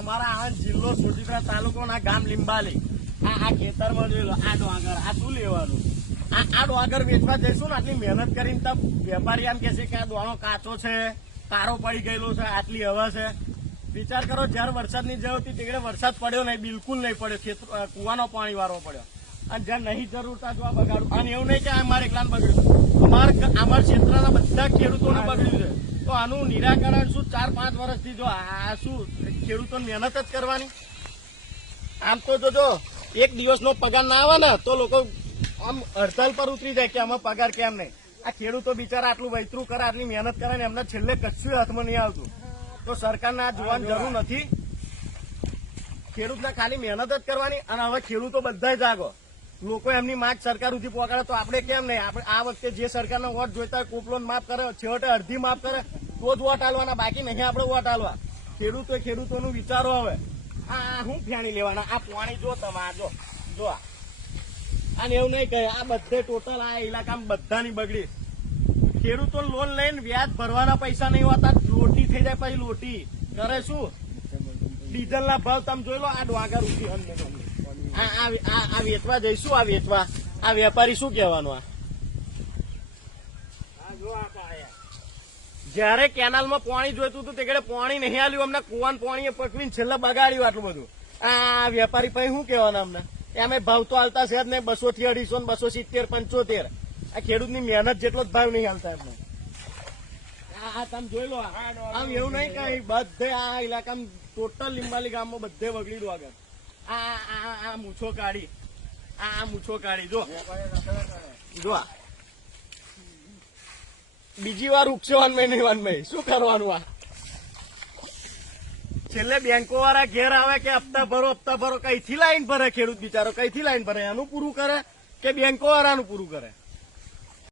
અમારા આણંદ જિલ્લો સુરતીપુરા તાલુકોના ગામ લીંબાલી આ ખેતરમાં જોઈ લો આ ડોંગર આ શું લેવાનું આ ડોંગર વેચવા જઈશું ને આટલી મહેનત કરીને તબ વેપારી આમ કે છે કે આ દોણો કાચો છે કારો પડી ગયેલો છે આટલી હવા છે વિચાર કરો જયારે વરસાદની જરૂર હતી તે વરસાદ પડ્યો નહીં બિલકુલ નહીં પડ્યો કુવાનો પાણી વાળવો પડ્યો અને જ્યાં નહીં જરૂર હતા જો આ બગાડું અને એવું નહીં કે અમારે એકલાને બગડ્યું અમારા ક્ષેત્રના બધા ખેડૂતોને બગડ્યું છે તો આનું નિરાકરણ શું 4-5 વર્ષથી જો આ શું ખેડૂતોને મહેનત જ કરવાની આમ તો જો એક દિવસનો પગાર ના આવે ને તો લોકો આમ હડતાલ પર ઉતરી જાય કે આમાં પગાર કેમ નહીં આ ખેડૂતો બિચારા આટલું વૈતરું કરે આટલી મહેનત કરે ને એમને છેલ્લે કશું હાથમાં નહીં આવતું તો સરકારને આ જોવાની જરૂર નથી ખેડૂતને ખાલી મહેનત જ કરવાની અને હવે ખેડૂતો બધા જાગો લોકો એમની માંગ સરકાર સુધી પહોંચાડે તો આપણે કેમ નહીં આપણે આ વખતે જે સરકારનો વોટ જોઈતા હોય કોપલો માફ કરે છેવટે અડધી માફ કરે તો જ વોટ આલવાના બાકી નહીં આપણે વોટ આલવા ખેડૂતોનું વિચારો હવે આ હું ફેણી લેવાના આ પાણી જો તમે જો અને એવું નહીં કહે આ બધે ટોટલ આ ઇલાકામાં બધાની બગડી ખેડૂતો લોન લઈને વ્યાજ ભરવાના પૈસા નહીં હોતા લોટી થઈ જાય પછી લોટી કરે શું ડીઝલ ના ભાવ તમે જોઈ લો આ ડોંગર ઉઠી આ વેચવા જઈશું આ વેચવા આ વેપારી શું કહેવાનું આ જયારે કેનાલમાં પાણી જોઈતું હતું તે પાણી નહીં આલ્યું અમને કુવાનું પાણી પકવીને છેલ્લે બગાડ્યું આટલું બધું આ વેપારી પછી શું કહેવાના અમને એમ ભાવ તો હાલતા છે જ નહીં 200 થી 250 270 75 આ ખેડૂત ની મહેનત જેટલો જ ભાવ નહીં હાલતા એમને આ તમે જોઈ લો આમ એવું નહીં કઈ બધે આ ઇલાકામાં ટોટલ લીંબાલી ગામમાં બધે બગડી દો આગળ આ મૂછો કાઢી આ મૂછો કાઢી જો બીજી વાર ઉગશે વાનભાઈ શું કરવાનું આ છેલ્લે બેંકો વાળા ઘેર આવે કે હપ્તા ભરો કઈથી લાઈન ભરે ખેડૂત બિચારો કઈથી લાઈન ભરે એનું પૂરું કરે કે બેંકો વાળાનું પૂરું કરે